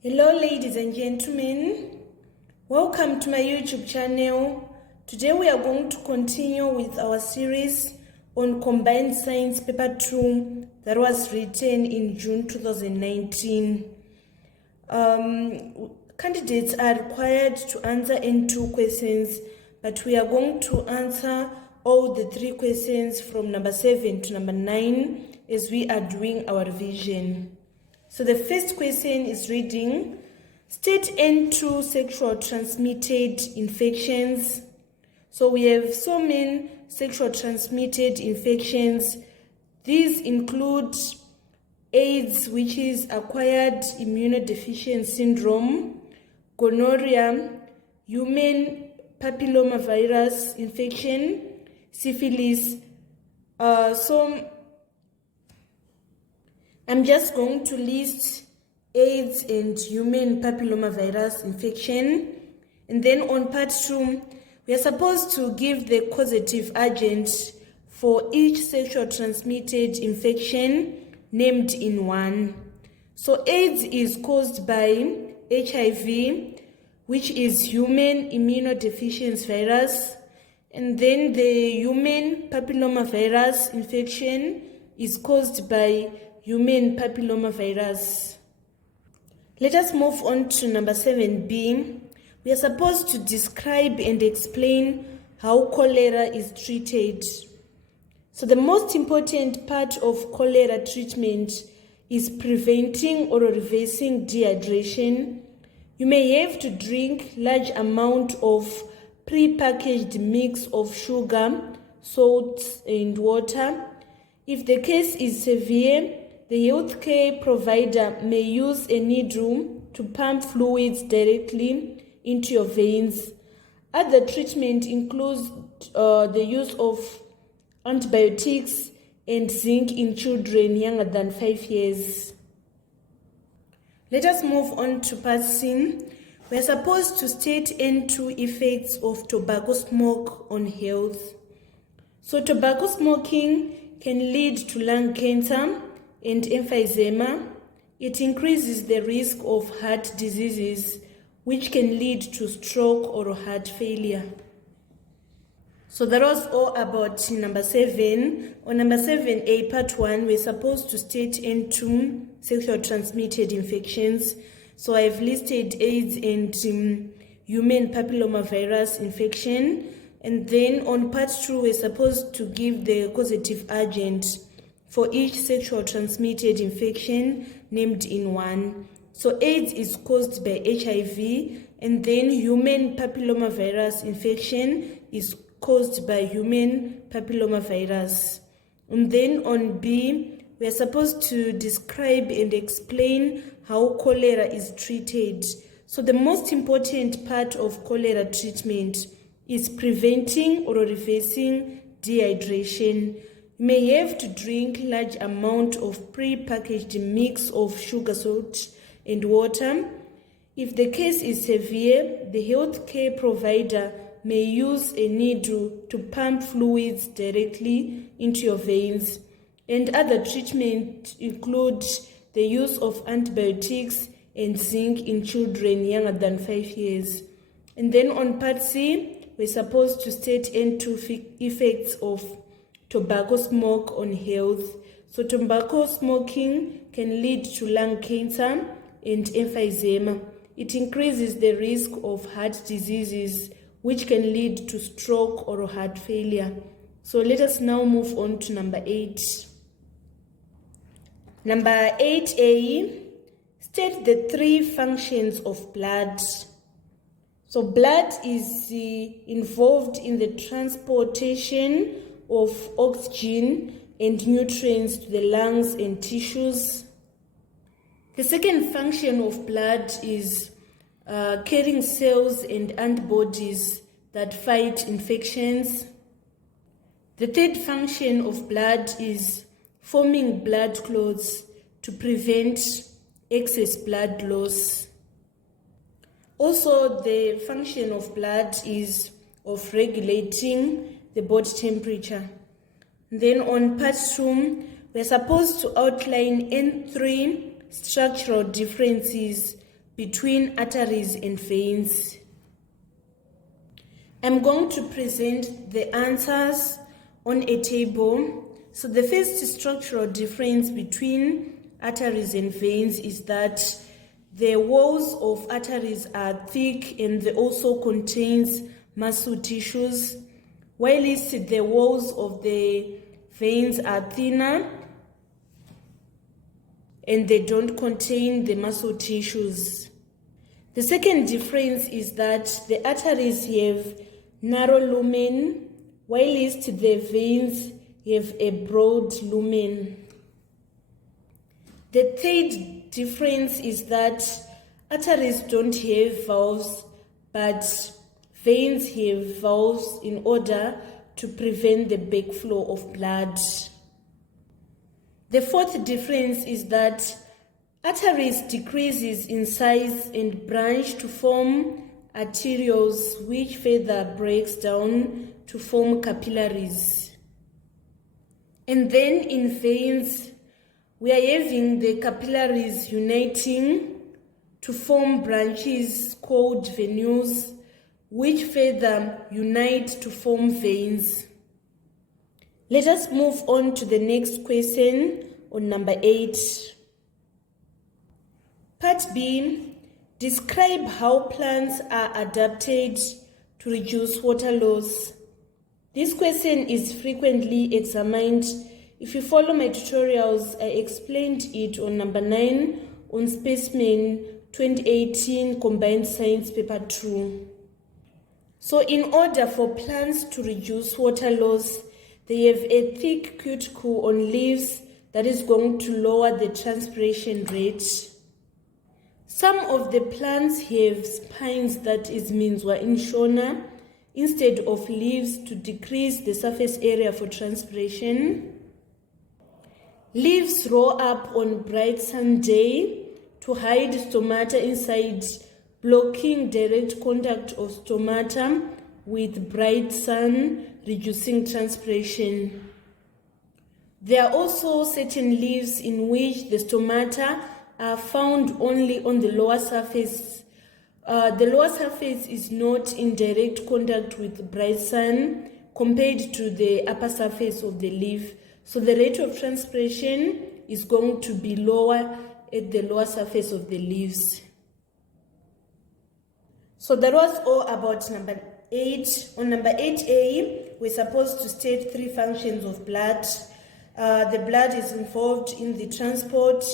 Hello ladies and gentlemen, welcome to my YouTube channel. Today we are going to continue with our series on Combined Science Paper 2 that was written in June 2019. Candidates are required to answer N2 questions, but we are going to answer all the 3 questions from number 7 to number 9 as we are doing our revision. So the first question is reading, state N2 sexual transmitted infections. So we have so many sexual transmitted infections. These include AIDS, which is acquired immunodeficiency syndrome, gonorrhea, human papillomavirus infection, syphilis. I'm just going to list AIDS and human papillomavirus infection. And then on part 2, we are supposed to give the causative agent for each sexual transmitted infection named in 1. So AIDS is caused by HIV, which is human immunodeficiency virus. And then the human papillomavirus infection is caused by human papillomavirus. Let us move on to number 7b. We are supposed to describe and explain how cholera is treated. So the most important part of cholera treatment is preventing or reversing dehydration. You may have to drink large amount of pre-packaged mix of sugar, salt, and water. If the case is severe, the healthcare provider may use a needle to pump fluids directly into your veins. Other treatment includes the use of antibiotics and zinc in children younger than 5 years. Let us move on to part C. We are supposed to state N2 effects of tobacco smoke on health. So tobacco smoking can lead to lung cancer and emphysema. It increases the risk of heart diseases, which can lead to stroke or heart failure. So that was all about number 7. On number 7a, part 1, we're supposed to state N2 sexual transmitted infections. So I've listed AIDS and human papillomavirus infection. And then on part 2, we're supposed to give the causative agent for each sexual transmitted infection named in 1. So AIDS is caused by HIV, and then human papillomavirus infection is caused by human papillomavirus. And then on B, we are supposed to describe and explain how cholera is treated. So the most important part of cholera treatment is preventing or reversing dehydration. You may have to drink large amount of pre-packaged mix of sugar, salt, and water. If the case is severe, the healthcare provider may use a needle to pump fluids directly into your veins. And other treatment include the use of antibiotics and zinc in children younger than 5 years. And then on part C, we're supposed to state N2 effects of tobacco smoke on health. So tobacco smoking can lead to lung cancer and emphysema. It increases the risk of heart diseases, which can lead to stroke or heart failure. So let us now move on to number 8. Number 8a, state the 3 functions of blood. So blood is involved in the transportation of oxygen and nutrients to the lungs and tissues. The second function of blood is carrying cells and antibodies that fight infections. The third function of blood is forming blood clots to prevent excess blood loss. Also, the function of blood is of regulating the body temperature. Then on part 2, we're supposed to outline N3 structural differences between arteries and veins. I'm going to present the answers on a table. So the first structural difference between arteries and veins is that the walls of arteries are thick and they also contains muscle tissues, while the walls of the veins are thinner and they don't contain the muscle tissues. The second difference is that the arteries have narrow lumen, while the veins have a broad lumen. The third difference is that arteries don't have valves, but veins have valves in order to prevent the backflow of blood. The fourth difference is that arteries decreases in size and branch to form arterioles, which further breaks down to form capillaries. And then in veins, we are having the capillaries uniting to form branches called venules, which further unite to form veins. Let us move on to the next question on number 8. Part B, describe how plants are adapted to reduce water loss. This question is frequently examined. If you follow my tutorials, I explained it on number 9 on Specimen 2018 Combined Science Paper 2. So in order for plants to reduce water loss, they have a thick cuticle on leaves that is going to lower the transpiration rate. Some of the plants have spines, that is Minzwa inshona, instead of leaves to decrease the surface area for transpiration. Leaves roll up on bright sun day to hide stomata inside, blocking direct contact of stomata with bright sun, reducing transpiration. There are also certain leaves in which the stomata are found only on the lower surface. The lower surface is not in direct contact with bright sun compared to the upper surface of the leaf. So the rate of transpiration is going to be lower at the lower surface of the leaves. So that was all about number 8. On number 8A, we're supposed to state 3 functions of blood. The blood is involved in the transport.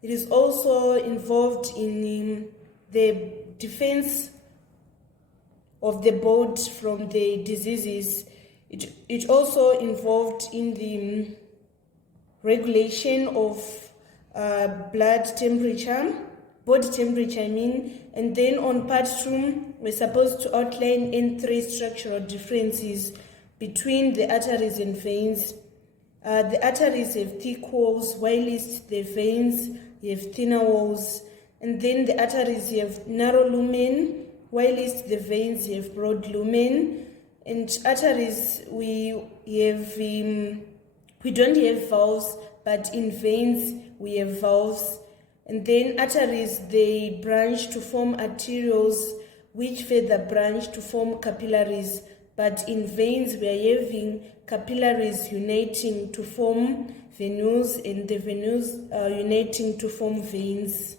It is also involved in the defense of the body from the diseases. It also involved in the regulation of blood temperature, body temperature and then on part 2, we're supposed to outline in 3 structural differences between the arteries and veins. The arteries have thick walls, while the veins have thinner walls, and then the arteries have narrow lumen, while the veins have broad lumen. And arteries, we don't have valves, but in veins we have valves. And then arteries, they branch to form arterioles, which further branch to form capillaries. But in veins, we are having capillaries uniting to form venules, and the venules are uniting to form veins.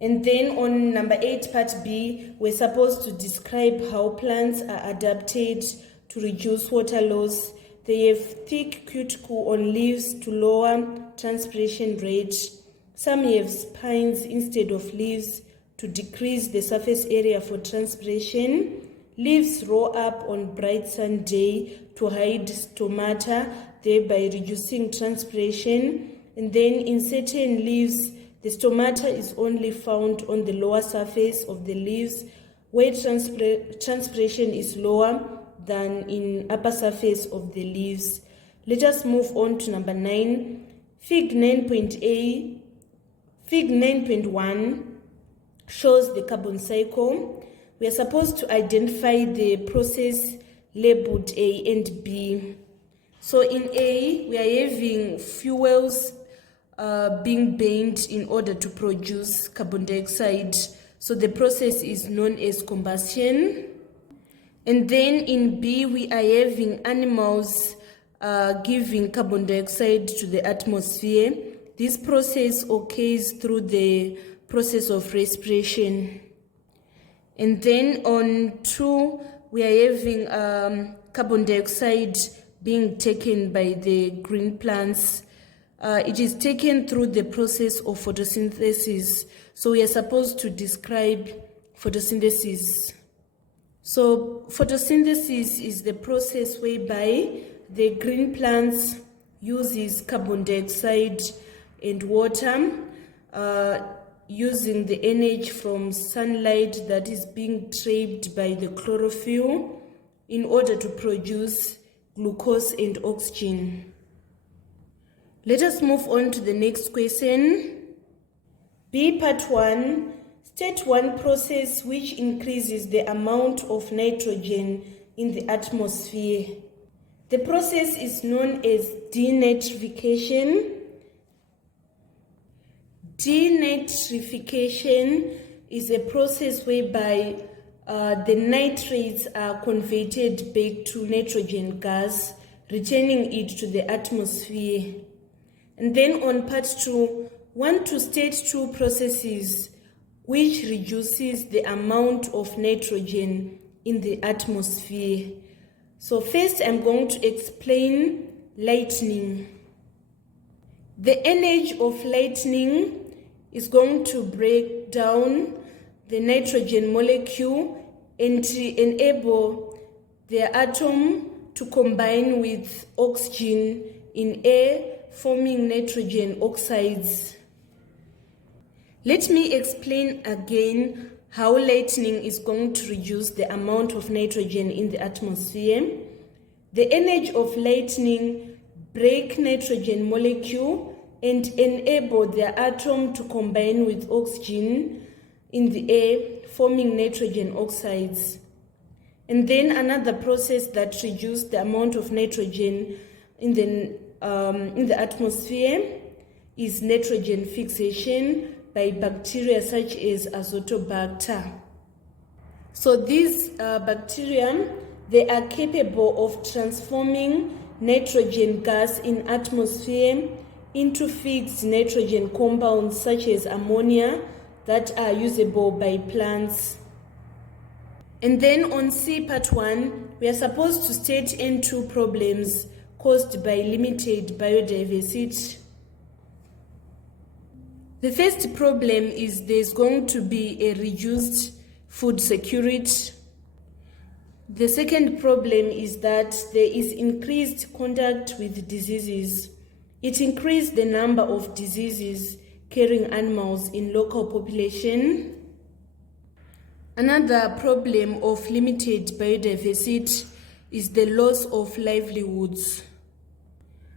And then on number 8, part B, we're supposed to describe how plants are adapted to reduce water loss. They have thick cuticle on leaves to lower transpiration rate. Some have spines instead of leaves to decrease the surface area for transpiration. Leaves roll up on bright sun day to hide stomata, thereby reducing transpiration. And then in certain leaves, the stomata is only found on the lower surface of the leaves, where transpiration is lower than in upper surface of the leaves. Let us move on to number 9. Fig 9.1 shows the carbon cycle. We are supposed to identify the process labeled A and B. So in A, we are having fuels being burned in order to produce carbon dioxide. So the process is known as combustion. And then in B, we are having animals giving carbon dioxide to the atmosphere. This process occurs through the process of respiration. And then on 2, we are having carbon dioxide being taken by the green plants. It is taken through the process of photosynthesis. So we are supposed to describe photosynthesis. So photosynthesis is the process whereby the green plants uses carbon dioxide and water using the energy from sunlight that is being trapped by the chlorophyll in order to produce glucose and oxygen. Let us move on to the next question. B, part 1. State one process which increases the amount of nitrogen in the atmosphere. The process is known as denitrification. Denitrification is a process whereby the nitrates are converted back to nitrogen gas, returning it to the atmosphere. And then on part 2, want to state 2 processes which reduces the amount of nitrogen in the atmosphere. So first I'm going to explain lightning. The energy of lightning is going to break down the nitrogen molecule and to enable the atom to combine with oxygen in air, forming nitrogen oxides. Let me explain again how lightning is going to reduce the amount of nitrogen in the atmosphere. The energy of lightning break nitrogen molecule and enable the atom to combine with oxygen in the air, forming nitrogen oxides. And then another process that reduces the amount of nitrogen in the atmosphere is nitrogen fixation by bacteria such as Azotobacter. So these bacteria, they are capable of transforming nitrogen gas in atmosphere into fixed nitrogen compounds such as ammonia that are usable by plants. And then on C, part 1, we are supposed to state N2 problems caused by limited biodiversity. The first problem is there's going to be a reduced food security. The second problem is that there is increased contact with diseases. It increased the number of diseases carrying animals in local population. Another problem of limited biodiversity is the loss of livelihoods.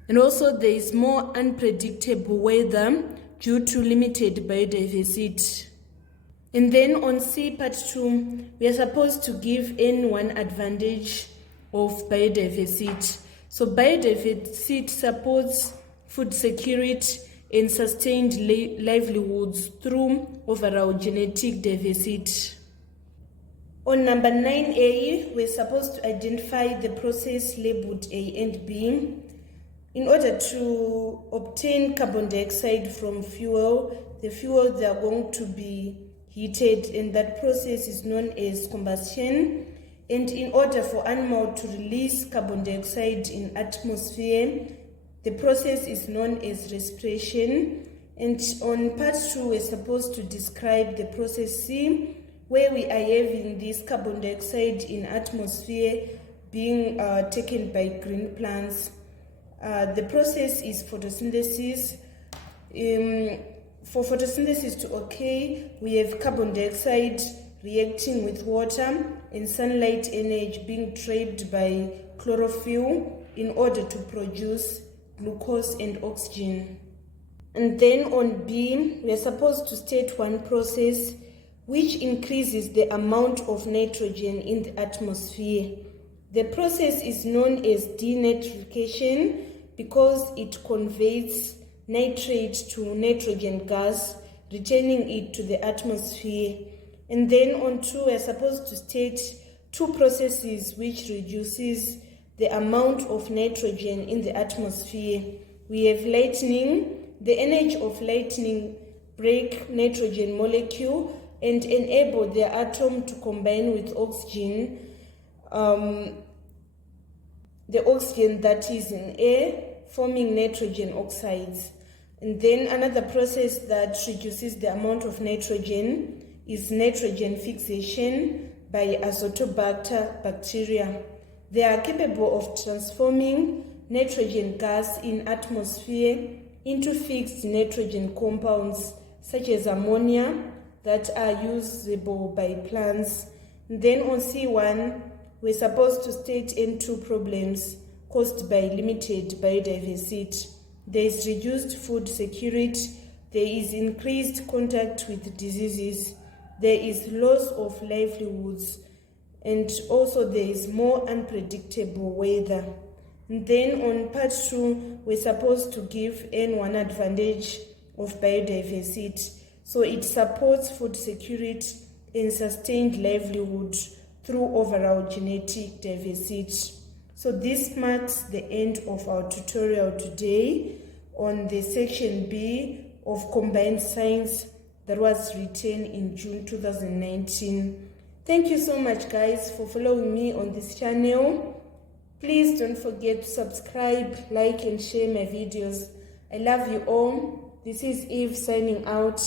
And also there is more unpredictable weather due to limited biodiversity. And then on C, part 2, we are supposed to give N1 advantage of biodiversity. So biodiversity supports food security and sustained livelihoods through overall genetic diversity. On number 9A, we're supposed to identify the process labeled A and B. In order to obtain carbon dioxide from fuel, the fuel they are going to be heated, and that process is known as combustion. And in order for animal to release carbon dioxide in atmosphere, the process is known as respiration. And on part 2, we're supposed to describe the process C, where we are having this carbon dioxide in atmosphere being taken by green plants. The process is photosynthesis. For photosynthesis to occur, we have carbon dioxide reacting with water and sunlight energy being trapped by chlorophyll in order to produce glucose and oxygen. And then on B, we are supposed to state one process which increases the amount of nitrogen in the atmosphere. The process is known as denitrification because it converts nitrate to nitrogen gas, returning it to the atmosphere. And then on 2, we're supposed to state 2 processes which reduces the amount of nitrogen in the atmosphere. We have lightning. The energy of lightning break nitrogen molecule and enable the atom to combine with oxygen, the oxygen that is in air, forming nitrogen oxides. And then another process that reduces the amount of nitrogen is nitrogen fixation by azotobacter bacteria. They are capable of transforming nitrogen gas in atmosphere into fixed nitrogen compounds such as ammonia that are usable by plants. And then on C1, we're supposed to state N2 problems caused by limited biodiversity. There is reduced food security, there is increased contact with diseases, there is loss of livelihoods, and also there is more unpredictable weather. And then on part 2, we're supposed to give N1 advantage of biodiversity. So it supports food security and sustained livelihood through overall genetic diversity. So this marks the end of our tutorial today on the section B of combined science that was written in June 2019. Thank you so much, guys, for following me on this channel. Please don't forget to subscribe, like, and share my videos. I love you all. This is Eve signing out.